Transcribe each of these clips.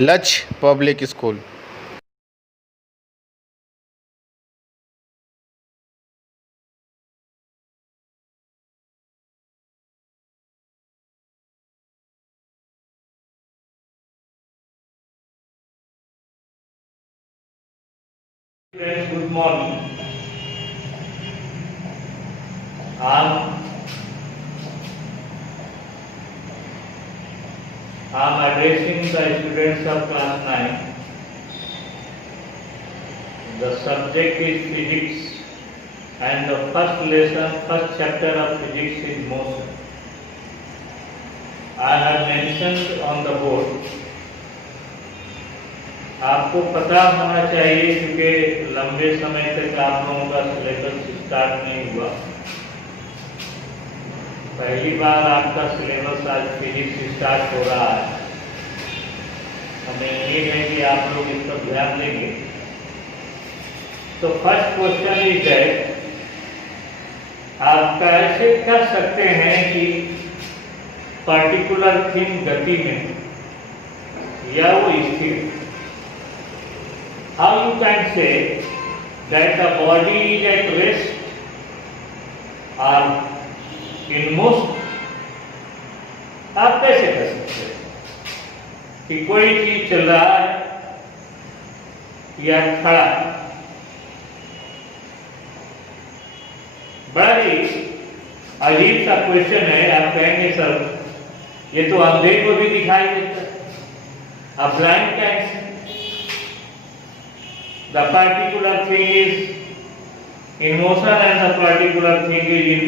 लक्ष्य public school. Friends, good morning. I'm addressing the students of class 9. The subject is physics and the first lesson, first chapter of physics is motion. I have mentioned on the board. आपको पता होना चाहिए क्योंकि लंबे समय तक आप लोगों का सिलेबस स्टार्ट नहीं हुआ। पहली बार आपका सिलेबस आज फिजिक्स स्टार्ट हो रहा है। हमें उम्मीद है कि आप लोग इस पर ध्यान देंगे। तो फर्स्ट क्वेश्चन इज दैट आप कैसे कह सकते हैं कि पर्टिकुलर थिंग गति में या वो स्थिर। How you can say that the body is at rest or in motion? आप कैसे कह सकते हैं कि कोई चीज चल रहा है या खड़ा है? बड़ा ही अजीब सा क्वेश्चन है। आप कहेंगे सर ये तो अंधे को भी दिखाई देता है, अब blind can the particular thing is in motion and the particular thing is in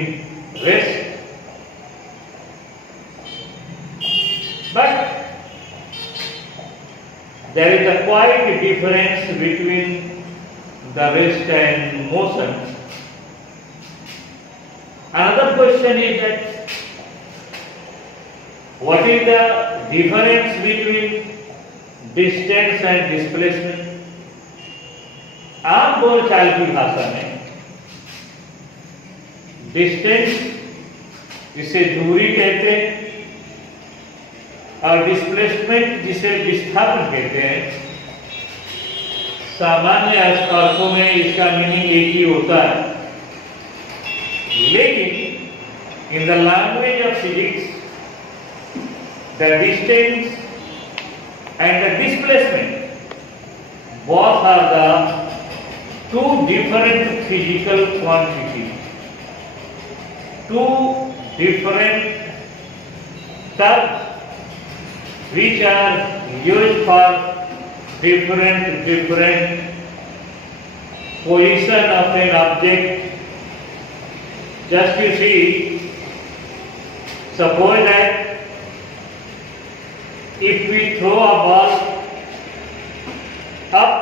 rest. But there is a quite difference between the rest and motion. Another question is that what is the difference between distance and displacement? आम बोलचाल की भाषा में distance जिसे दूरी कहते हैं और डिस्प्लेसमेंट जिसे विस्थापन कहते हैं, सामान्य अर्थों में इसका मीनिंग एक ही होता है। लेकिन in the language of physics the distance and the displacement both are the two different physical quantities, two different terms which are used for different position of an object. Just you see, suppose that if we throw a ball up,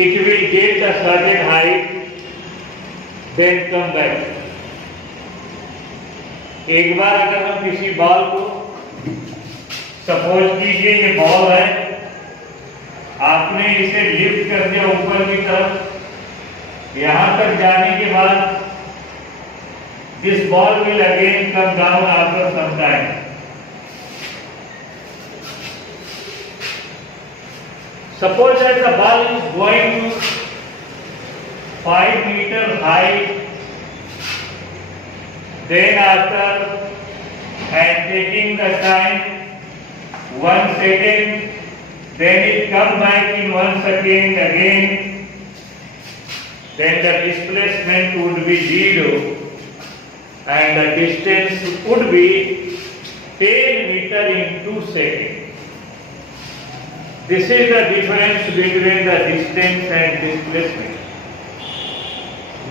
it will get a certain height, then come back. एक बार अगर हम किसी ball को, suppose कीजिए ये ball है, आपने इसे लिफ्ट कर दिया ऊपर की तरफ, यहां तक जाने के बाद this ball will again come down after some time. Suppose that the ball is going to 5 meters high, then after and taking the time 1 second, then it come back in 1 second again, then the displacement would be 0 and the distance would be 10 meters in 2 seconds. This is the difference between the distance and displacement.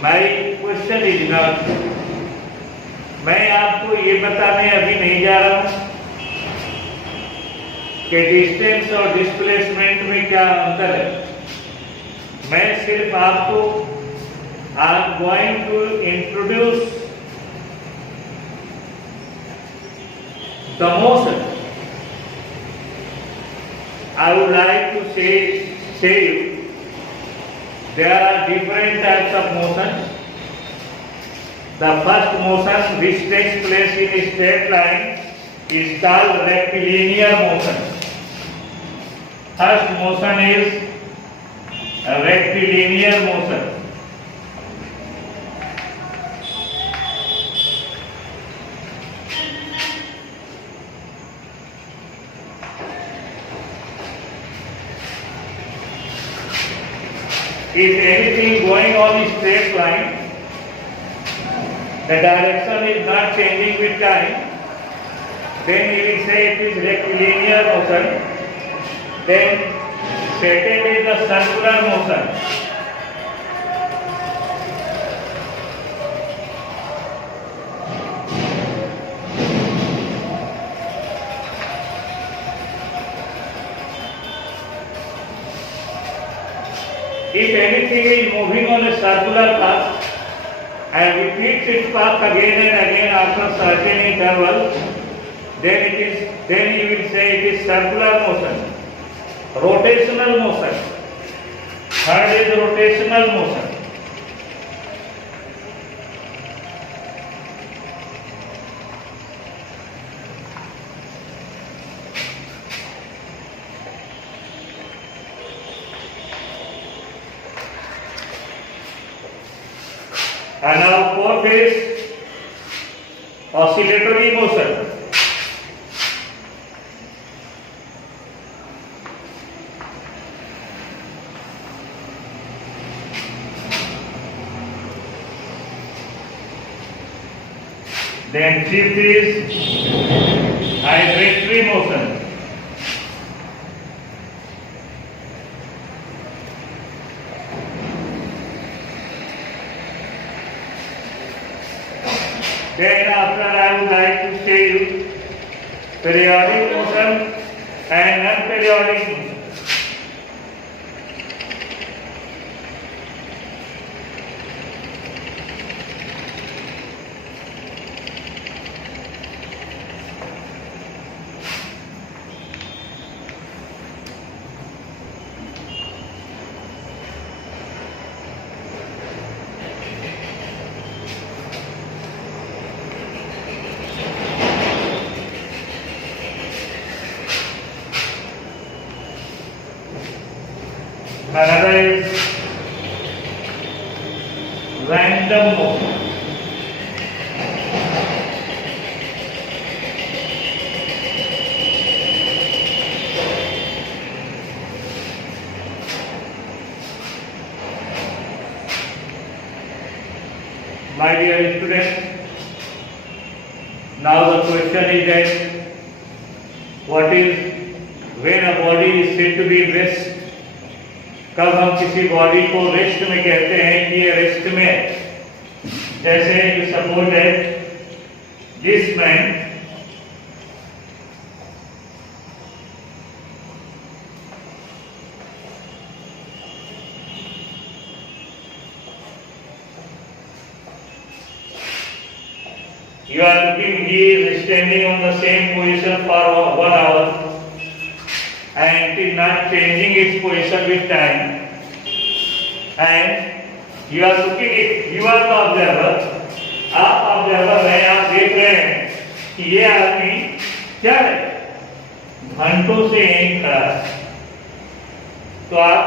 My question is not, मैं आपको ये बताने अभी नहीं जा रहा हूं कि डिस्टेंस और डिस्प्लेसमेंट में क्या अंतर है। मैं सिर्फ आपको I am going to introduce the motion. I would like to say you there are different types of motions. The first motion which takes place in a straight line is called rectilinear motion. First motion is a rectilinear motion. If anything going on a straight line, the direction is not changing with time, then we will say it is rectilinear motion. Then second is the circular motion. If anything is moving on a circular path and repeats its path again and again after certain interval, then you will say it is circular motion. Rotational motion. Third is rotational motion. And now fourth is oscillatory motion. Then fifth is vibratory motion. Then after I would like to show you periodic motion and non-periodic motion. Another is random motion. My dear students, now the question is that what is when a body is said to be rest? कब हम किसी body को rest में कहते हैं कि ये rest में, जैसे you suppose that this man you are looking, he is standing on the same position for 1 hour and it is not changing its position with time, and you are looking it, you are the observer, आप observer हैं, आप देख रहे हैं कि ये आदमी क्या है, घंटों से यहीं खड़ा है, तो आप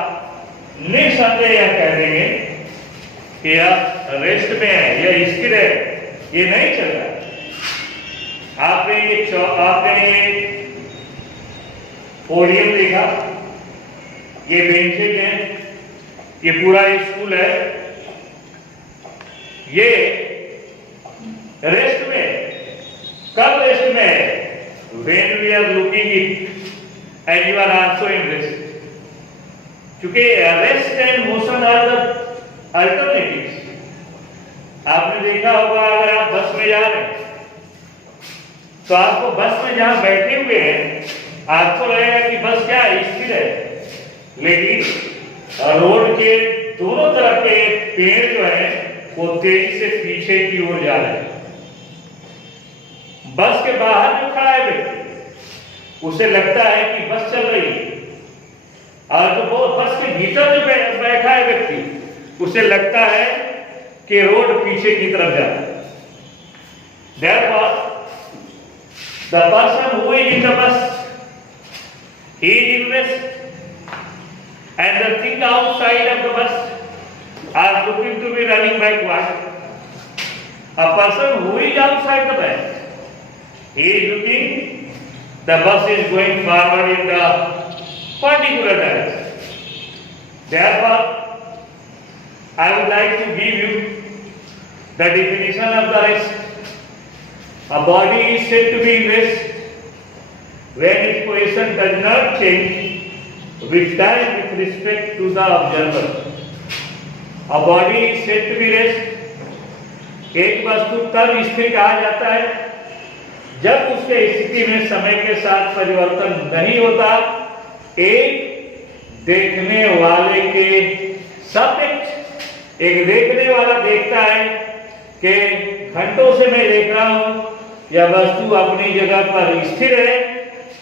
निसंदेह यह कह देंगे कि यह रेस्ट में है, यह स्थिर है, ये नहीं चल रहा। आपने ये पोडियम देखा, ये बेंचेज हैं, ये पूरा स्कूल है, ये रेस्ट में, कब रेस्ट में है? When we are looking it and you are also in rest. क्योंकि rest and motion are the alternatives. आपने देखा होगा अगर आप बस में जा रहे हैं तो आपको बस में जहां बैठे हुए हैं आपको लगेगा कि बस क्या स्थिर है, लेकिन रोड के दोनों तरफ के पेड़ जो है वो तेजी से पीछे की ओर जा रहे हैं। बस के बाहर जो खड़ा है व्यक्ति उसे लगता है कि बस चल रही है, और तो वो बस के भीतर जो बैठा है व्यक्ति उसे लगता है कि रोड पीछे की तरफ जा रहा है। Therefore, The person who is in the bus, he is in rest, and the thing outside of the bus are looking to be running backward. A person who is outside the bus, he is looking, the bus is going forward in the particular direction. Therefore, I would like to give you the definition of the rest. A body is said to be in rest when its position does not change with time with respect to the observer. A body is said to be rest. एक वस्तु तब स्थिर कहा जाता है जब उसके स्थिति में समय के साथ परिवर्तन नहीं होता। एक देखने वाले के सापेक्ष, एक देखने वाला देखता है कि घंटों से मैं देख रहा हूं यह वस्तु अपनी जगह पर स्थिर है,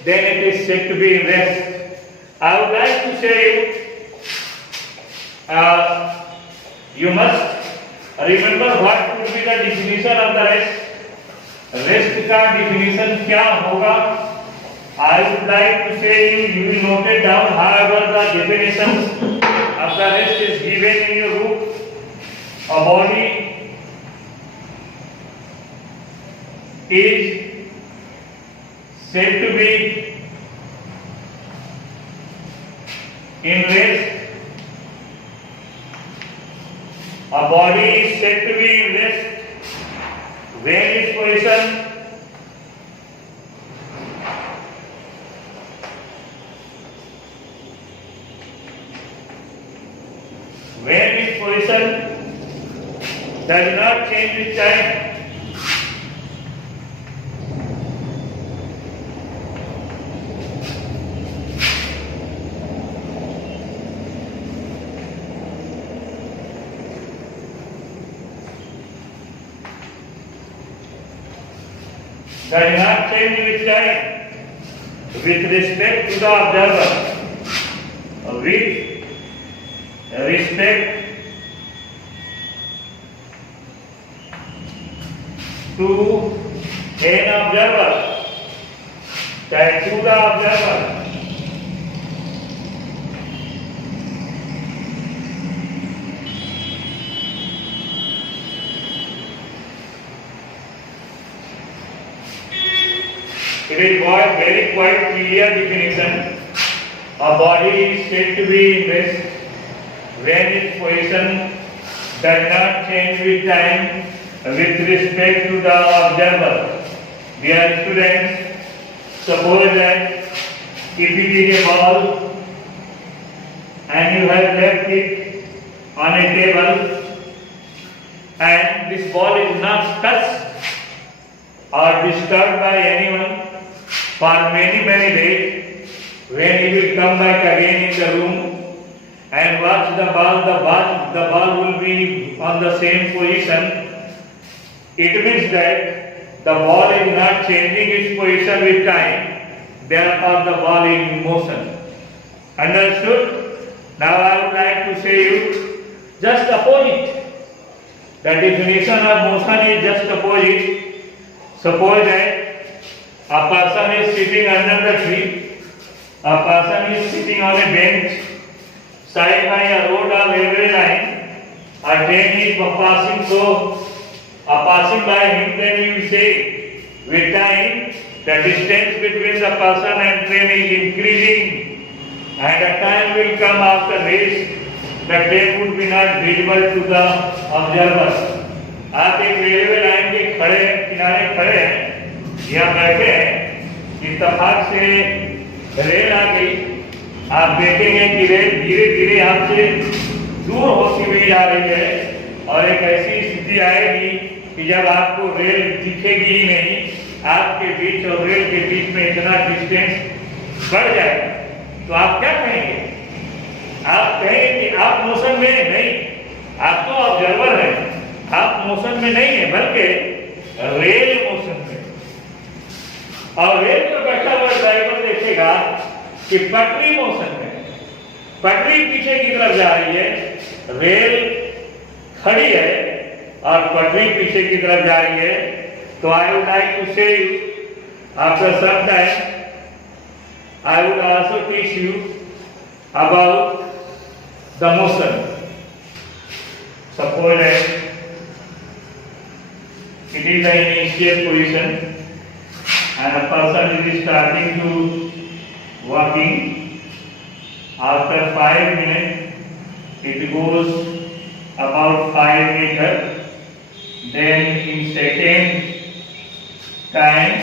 then it is said to be in rest. I would like to say you must remember what would be the definition of the rest. Rest का definition क्या होगा? I would like to say you will note it down. However, the definition of the rest is given in your book. A body is said to be in rest. A body is said to be in rest when its position does not change with time. Does not change with time with respect to the observer. With respect to an observer, that to the observer. It is very quite clear definition. A body is said to be in rest when its position does not change with time with respect to the observer. Dear students, suppose that if it is a ball and you have left it on a table and this ball is not touched or disturbed by anyone for many days, when you will come back again in the room and watch the ball will be on the same position. It means that the ball is not changing its position with time, therefore the ball is in motion. Understood? Now I would like to say you just opposite. The definition of motion is just opposite. Suppose that a person is sitting under the tree, a person is sitting on a bench side by a road or railway line, a train is passing by him, then you will say with time the distance between the person and train is increasing, and a time will come after this the train would be not visible to the observer. आप एक railway line के किनारे खड़े हैं या बैठे हैं, इत्तेफाक से रेल आ गई, आप देखेंगे कि रेल धीरे धीरे आपसे दूर होती हुई जा रही है और एक ऐसी स्थिति आएगी कि जब आपको रेल दिखेगी ही नहीं, आपके बीच और रेल के बीच में इतना डिस्टेंस बढ़ जाएगा, तो आप क्या कहेंगे? आप कहेंगे कि आप मोशन में नहीं, आप तो ऑब्जर्वर हैं, आप मोशन में नहीं है बल्कि रेल मोशन में। और रेल पर बैठा हुआ ड्राइवर देखेगा कि पटरी मोशन में, पटरी पीछे की तरफ जा रही है, रेल खड़ी है और पटरी पीछे की तरफ जा रही है। तो आई वुड लाइक टू से after some time, I would also teach you about the motion. Suppose that it is the initial position and a person is starting to walking. After 5 minutes, it goes about 5 meters. Then in second time,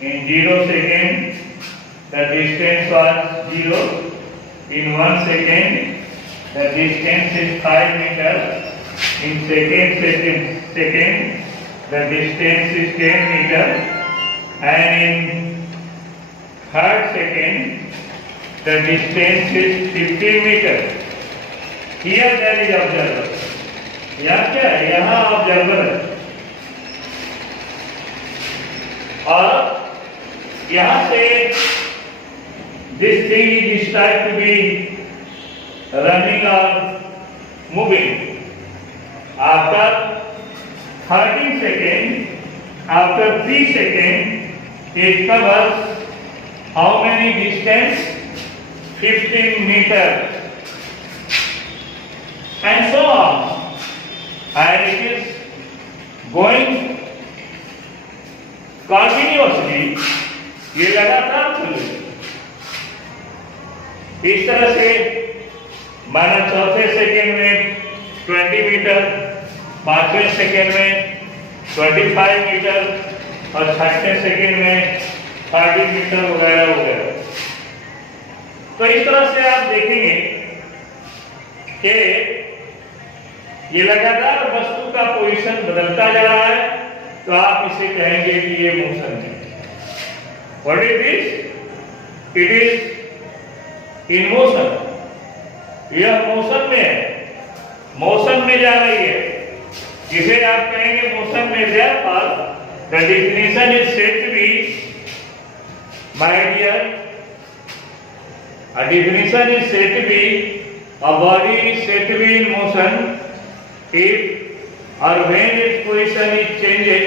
in 0 second, the distance was 0. In 1 second, the distance is 5 meters. In second, the distance is 10 meters. And in third second, the distance is 15 meters. Here there is observer. यहाँ क्या है? यहाँ observer है और यहाँ से this thing is start to be running or moving. After 13 seconds, after 3 seconds, it covers how many distance? 15 meters. And so on. And it is going continuously. ये लगातार चलेगा. इस तरह से माना चौथे सेकेंड में 20 मीटर, पांचवें सेकेंड में 25 मीटर और छठवें सेकेंड में 30 मीटर वगैरह वगैरह. तो इस तरह से आप देखेंगे कि ये लगातार वस्तु का पोजीशन बदलता जा रहा है, तो आप इसे कहेंगे कि ये मोशन है. What is this? It is in motion. यह मोशन में है, मोशन में जा रही है. इसे आप कहेंगे मोशन में. therefore the definition is said to be, my dear, a definition is said to be a body is said to be in motion if or when its position is changed,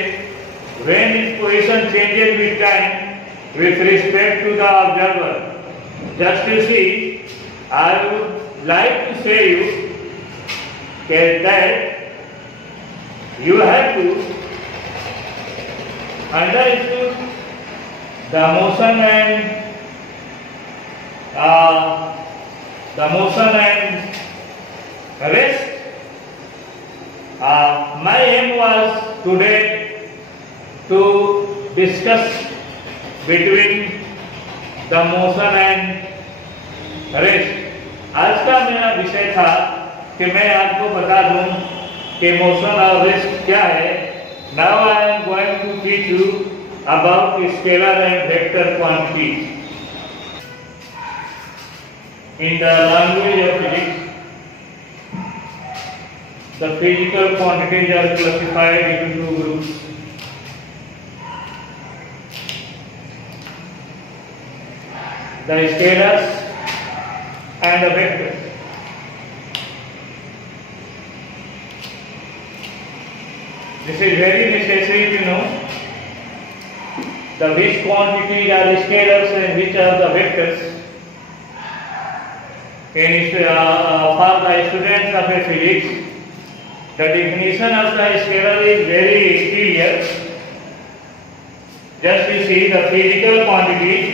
when its position changes with time with respect to the observer. Just to see, I would like to say you that you have to understand the motion and rest. My aim was today to discuss between the motion and rest. आज का मेरा विषय था कि मैं आपको बता दूं कि मोशन और रेस्ट क्या है. Now I am going to teach you about scalar and vector quantities. In the language of physics, the physical quantities are classified into two groups. The scalars and the vectors. This is very necessary to know the which quantities are scalars and which are the vectors. For the students of physics, the definition of the scalar is very clear. Just you see the physical quantities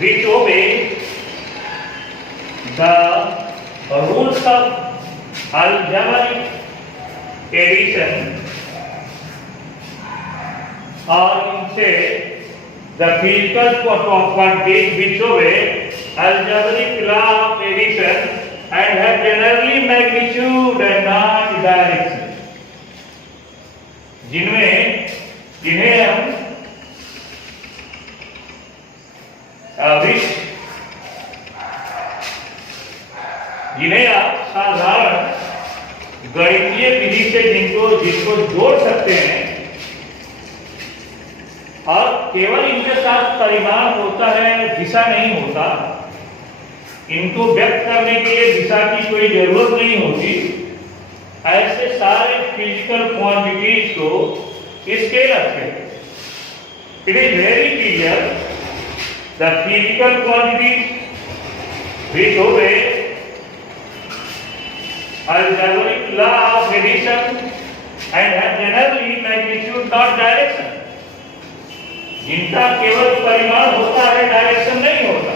which obey the rules of algebraic addition, or say the physical quantities which obey algebraic law of addition and have generally magnitude and not direction. जिन्हें हम जिन्हें आप साधारण गणितीय विधि से जिनको जोड़ सकते हैं और केवल इनके साथ परिमाण होता है, दिशा नहीं होता. इनको व्यक्त करने के लिए दिशा की कोई जरूरत नहीं होती. ऐसे सारे फिजिकल क्वांटिटीज को scalar है. It is very clear the physical quantities which obey algebraic law of addition and have generally magnitude not direction. जिनका केवल परिमाण होता है, डायरेक्शन नहीं होता,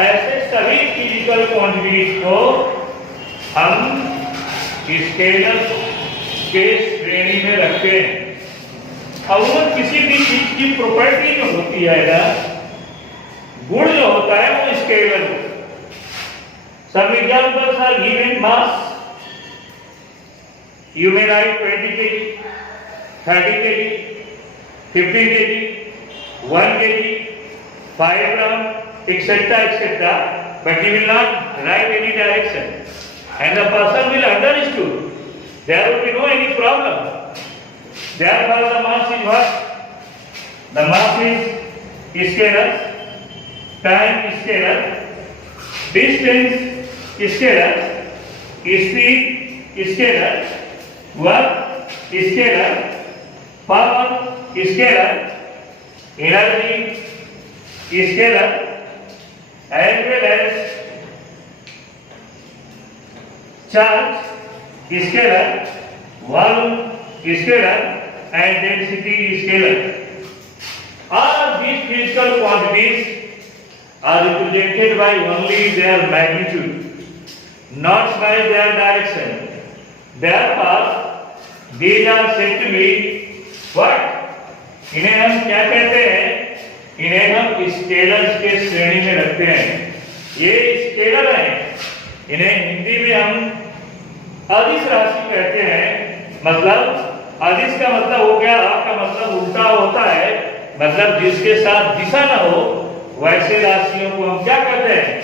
ऐसे सभी फिजिकल क्वांटिटीज को हम स्केलर के श्रेणी में रखते हैं. और किसी भी चीज की प्रॉपर्टी जो होती है ना, गुण जो होता है, वो स्केलर होता है. Some examples are given. Mass, you may write 20 kg, 30 kg, 15 kg, 1 kg, 5 gram, etc., etc. But you will not write any direction, and the person will understood. There will be no any problem. Therefore, the mass is what? The mass is scalar, time is scalar, distance is scalar, speed is scalar, work is scalar, power is scalar, energy is scalar, as well as charge is scalar, volume is scalar, and density is scalar. All these physical quantities are represented by only their magnitude, not by their direction. Therefore, these are said to be what? इन्हें हम क्या कहते हैं? इन्हें हम scalars के श्रेणी में रखते हैं. ये स्केलर हैं. इन्हें हिंदी में हम अदिश राशि कहते हैं. मतलब अदिश का मतलब हो गया, आपका मतलब उल्टा होता है, मतलब जिसके साथ दिशा न हो, वैसे राशियों को हम क्या कहते हैं?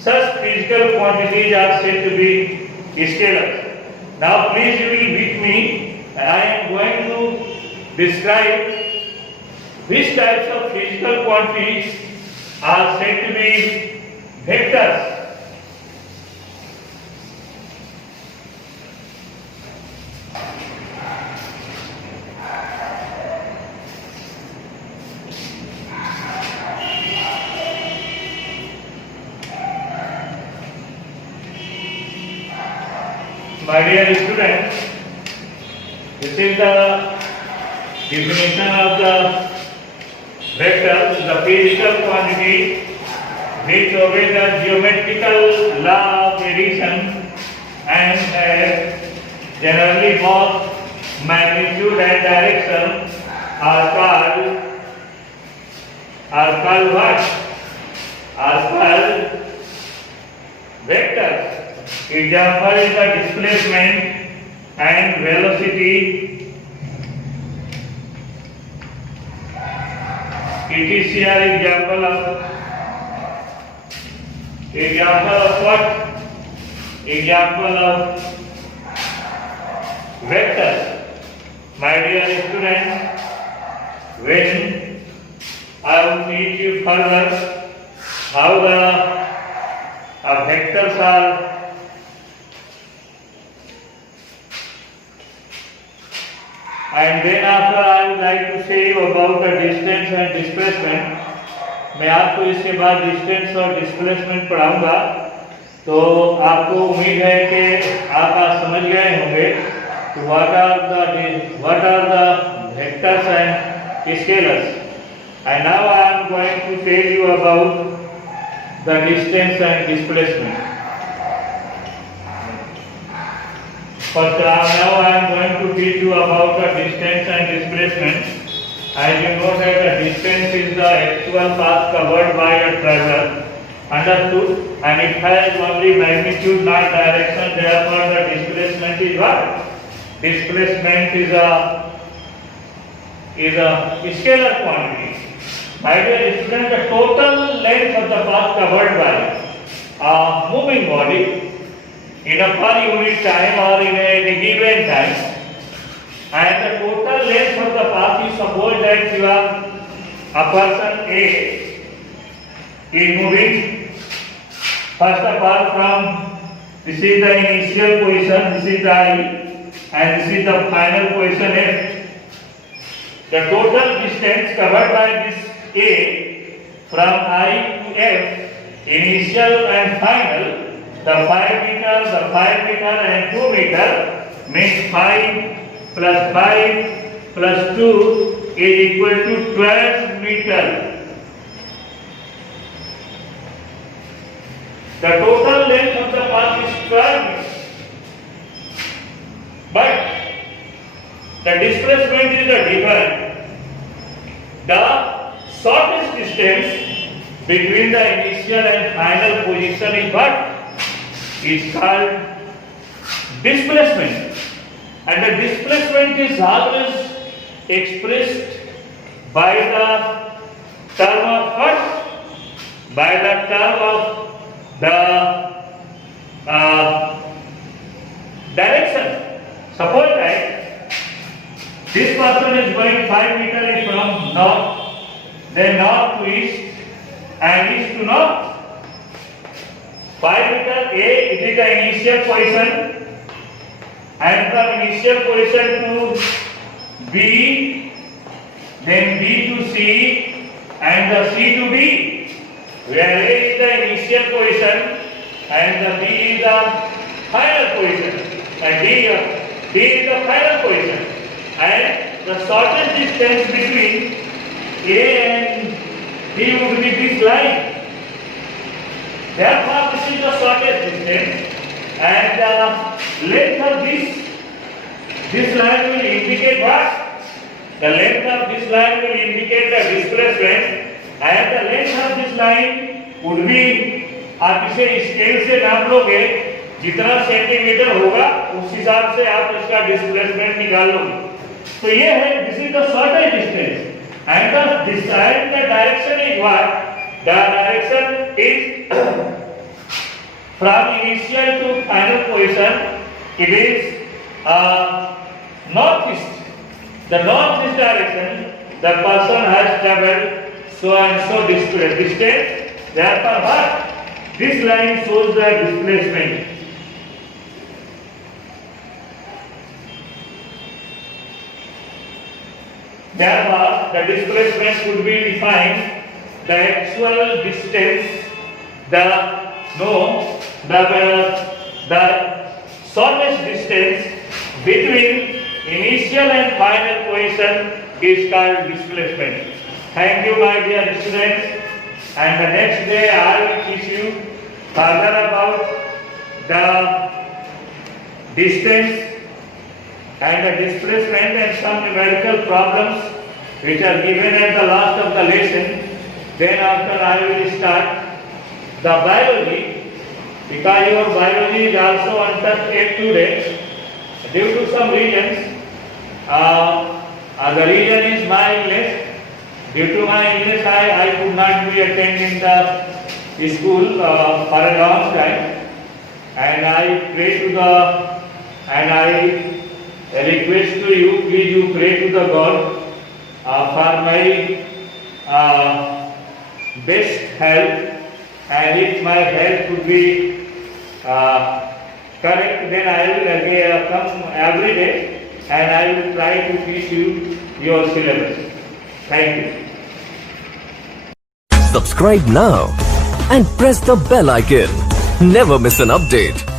Such physical quantities are said to be scalars. Now please you will with me. I am going to describe which types of physical quantities are said to be vectors. My dear students, this is the definition of the vectors, the physical quantity which obey the geometrical law of addition and have generally both magnitude and direction are called what? Are called vectors. Example is the displacement and velocity. etc. are example of what? Example of vectors. My dear students, when I will teach you further how the vectors are and then after I would like to say you about the distance and displacement. मैं आपको इसके बाद distance और displacement पढ़ाऊंगा, तो आपको उम्मीद है कि आप आज समझ गए होंगे तो what are the vectors and scalars. And now I am going to tell you about the distance and displacement. First, now I am going to teach you about the distance and displacement. As you know that the distance is the actual path covered by a traveler, understood, and it has only magnitude, not direction. Therefore, the displacement is what? Displacement is a scalar quantity. My dear student, the total length of the path covered by a moving body in a per unit time or in a given time, and the total length of the path, you suppose that you are a person A is moving first of all from, this is the initial position, this is the I, and this is the final question F. The total distance covered by this A from I to F, initial and final, the 5 meter, the 5 meter and 2 meter means 5 plus 5 plus 2 is equal to 12 meter. The total length of the path is 12 meters. But the displacement is different. The shortest distance between the initial and final position is what? It's called displacement. And the displacement is always expressed by the term of what? By the term of the direction. Suppose that this person is going 5 meters from north, then north to east and east to north. 5 meters A, it is the initial position, and from initial position to B, then B to C and the C to B, where A is the initial position and the B is the final position and D is the final position, and the shortest distance between A and B would be this line. Therefore, this is the shortest distance, and the length of this line will indicate what? The length of this line will indicate the displacement, and the length of this line would be, आप इसे scale से नाप लोगे, जितना centimetre होगा उस हिसाब से आप इसका डिस्प्लेसमेंट निकाल लोगे. तो ये है, this is the shortest distance, and the direction is what? The direction is from initial to final position. It is northeast. The northeast direction, the person has traveled so and so distance. Therefore, what? This line shows the displacement. Therefore, the displacement could be defined. The actual distance, the shortest distance between initial and final position is called displacement. Thank you, my dear students. And the next day I will teach you further about the distance and the displacement and some numerical problems which are given at the last of the lesson. Then after I will start the biology, because your biology is also untouched yet today due to some reasons. The reason is my English. Due to my English, I could not be attending the school for a long time, and I pray to and I request to you, please you pray to the God for my best health, and if my health would be correct, then I will come every day and I will try to teach you your syllabus. Thank you. Subscribe now and press the bell icon. Never miss an update.